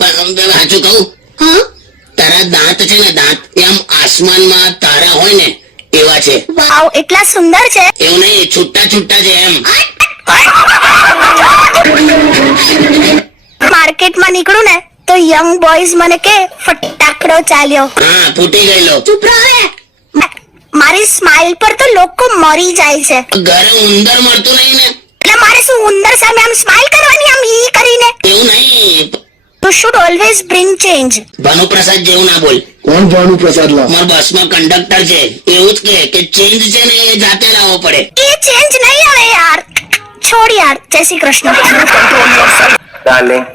પણ સાચું કહું, તારા દાંત છે ને, દાંત એમ આસમાનમાં તારા હોય ને એવા છે. વાવ, એટલા સુંદર છે. એવું નહીં, છૂટા છૂટા છે એમ. માર્કેટમાં નીકળું ને તો યંગ બોયઝ મને કે ફટાકડો ચાલ્યો. હા, ફૂટી ગયેલો. ચૂપ રહે. મારી સ્માઈલ પર તો લોકો મરી જાય છે. ઘરે ઉંદર મળતું નહીં ને, એટલે મારે શું ઉંદર સામે આમ સ્માઈલ કરવાની, આમ ઈ કરીને? એવું નહીં. You should always bring change. Bhanuprasad જેવું ના બોલ. કોણ ભાનુપ્રસાદ લા? મારા બસમાં કંડક્ટર છે, એવું જ કે ચેન્જ છે ને એ જાતે લાવવો પડે. એ ચેન્જ નહીં આવે યાર. છોડ યાર. જય Shri Krishna. Darling,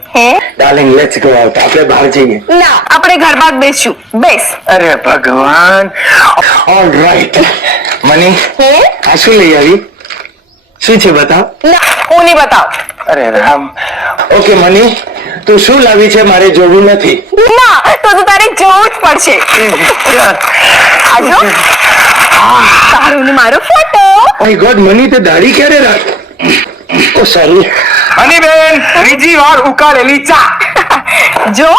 darling, let's go out. આપણે બહાર જઈએ. ના, આપણે ઘરમાં જ બેસશું. બેસ. અરે ભગવાન. All right. મની, આ શું લઈ આવી? શું છે બતાવ. ના, હું નહીં બતાવ. અરે રામ. ઓકે મની, તું શું લાવી છે મારે જોવું નથી. ના, તો તારે જોવું જ પડશે. આજો તારું ને મારો ફોટો. માય ગોડ, મની તે દાઢી ક્યારે રાખ? ઓ સોરી. હની બેન, ત્રીજી વાર ઉકાળેલી ચા. જો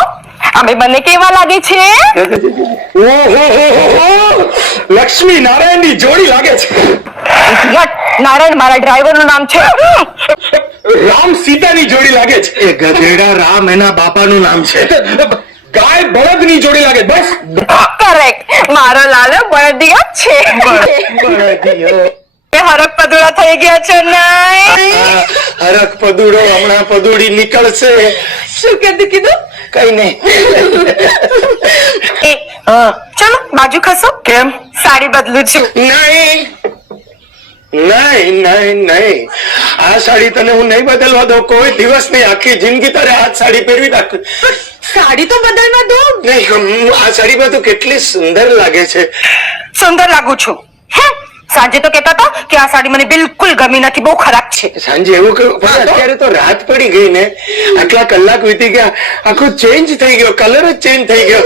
અમે બંને કેવા લાગે છે? ઓહો, લક્ષ્મી નારાયણ ની જોડી લાગે છે. નારાયણ મારા ડ્રાઈવર નું નામ છે. રામ સીતાની જોડી લાગે છે. એ ગધેડા રામ એના બાપાનું નામ છે. ગાય બળદ ની જોડી લાગે. બસ કરેક્ટ. મારો લાલો બળદિયો છે. એ હરક પદુડા થઈ ગયા છો ને? હરક પદુડો હમણાં પદુડી નીકળશે. શું કીધું? કઈ નહીં. એ ચલો બાજુ ખસો. કેમ? સાડી બદલું છું. નહીં નહીં નહીં નહીં, આ સાડી તને હું નહીં બદલવા દઉં કોઈ દિવસ નહીં. આખી જિંદગી તારે આ સાડી પહેરવી રાખ. સાડી તો બદલવા દો. નહીં, આ સાડીમાં તું કેટલી સુંદર લાગે છે. સુંદર લાગુ છું. હે, સાંજે તો કહેતા હતા કે આ સાડી મને બિલકુલ ગમી નથી, બહુ ખરાબ છે. સાંજે એવું કહ્યું, પણ અત્યારે તો રાત પડી ગઈ ને, આટલા કલાક વીતી ગયા, આખું ચેન્જ થઈ ગયો, કલર જ ચેન્જ થઈ ગયો.